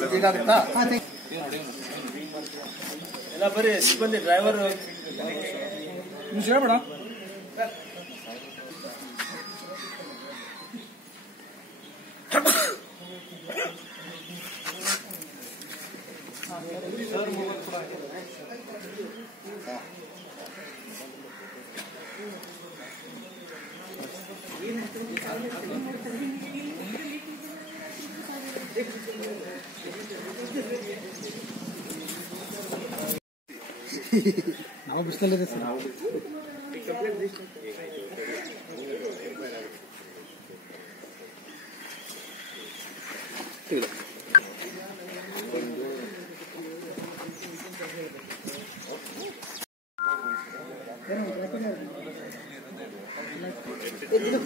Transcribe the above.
speed ಆಗುತ್ತಾ ಎಲ್ಲ ಬರೀ ಸಿಬ್ಬಂದಿ ಡ್ರೈವರ್ ನೀವು ಹೇಳ್ಬೇಡ ನಾವು ಬಿಸ್ಲಲ್ಲಿದೆ ಸರ್ ಇಲ್ಲ ഇതിലും